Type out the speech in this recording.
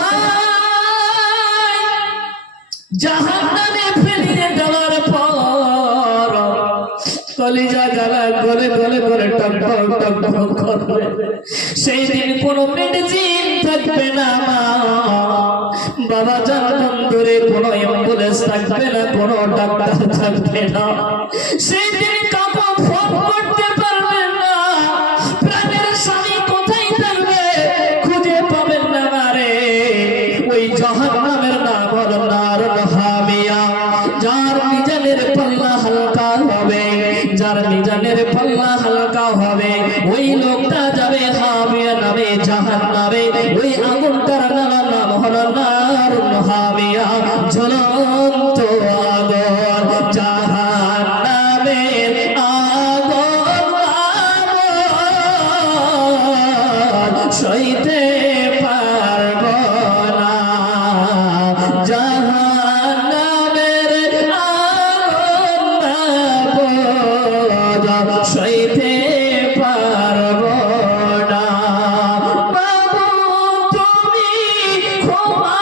ভাই, জাহান্নামে ফেলিয়ে দেওয়ার পর কলিজা জ্বালা গলে গলে মেডিসিন থাকবে না। বাবা জান বন্ধুরে কোনো অ্যাম্বুলেন্স থাকবে না, কোনো ডাক্তার থাকবে না সেই ওই জাহান্নামের নাম যার পাল্লা হালকা হবে, যার পাল্লা হালকা হবে, ওই লোকটা যাবে হামিয়া নামে জাহান্নামে, ওই আগুনটার নাম নাম হল নারুন হামিয়া। জ্বলন্ত আগুন জাহান্নামে আগুন সইতে সইতে পারব না। বাবু তুমি ক্ষমা